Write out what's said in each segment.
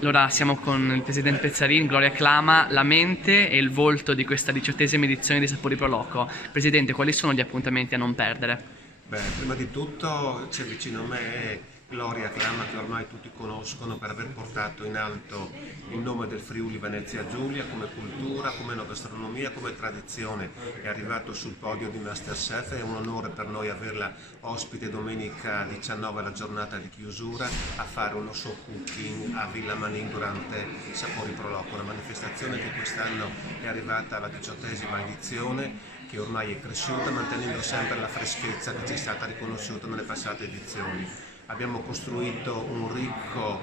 Allora siamo con il presidente Pezzarin, Gloria acclama la mente e il volto di questa 18ª edizione di Sapori Pro Loco. Presidente, quali sono gli appuntamenti a non perdere? Beh, prima di tutto c'è vicino a me Gloria Acclama, che ormai tutti conoscono per aver portato in alto il nome del Friuli Venezia Giulia come cultura, come gastronomia, come tradizione. È arrivato sul podio di Masterchef, è un onore per noi averla ospite domenica 19, la giornata di chiusura, a fare uno show cooking a Villa Manin durante Sapori Pro Loco, una manifestazione che quest'anno è arrivata alla 18ª edizione, che ormai è cresciuta mantenendo sempre la freschezza che ci è stata riconosciuta nelle passate edizioni. Abbiamo costruito un ricco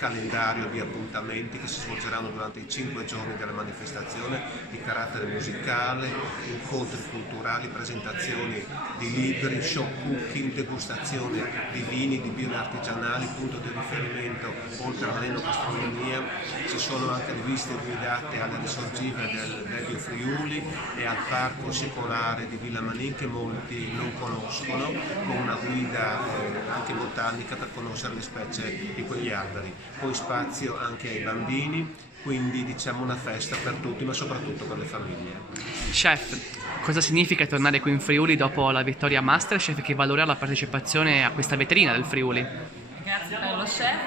calendario di appuntamenti che si svolgeranno durante i 5 giorni della manifestazione, di carattere musicale, incontri culturali, presentazioni di libri, show cooking, degustazione di vini, di birre artigianali, punto di riferimento oltre all'enogastronomia. Ci sono anche le visite guidate alle risorgive del Vedio Friuli e al parco secolare di Villa Manin, che molti non conoscono, con una guida anche botanica per conoscere le specie di quegli alberi. Poi spazio anche ai bambini, quindi diciamo una festa per tutti, ma soprattutto per le famiglie. Chef, cosa significa tornare qui in Friuli dopo la vittoria a Masterchef e che valore ha la partecipazione a questa vetrina del Friuli? Grazie per lo chef.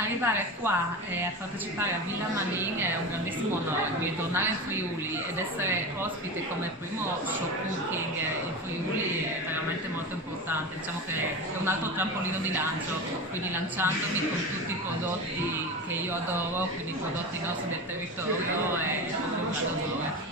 Arrivare qua e a partecipare a Villa Manin è un grandissimo onore, quindi tornare in Friuli ed essere ospite come primo show cooking in Friuli è veramente molto importante. Diciamo che è un altro trampolino di lancio, quindi lanciandomi con tutti i prodotti che io adoro, quindi i prodotti nostri del territorio, è proprio un onore.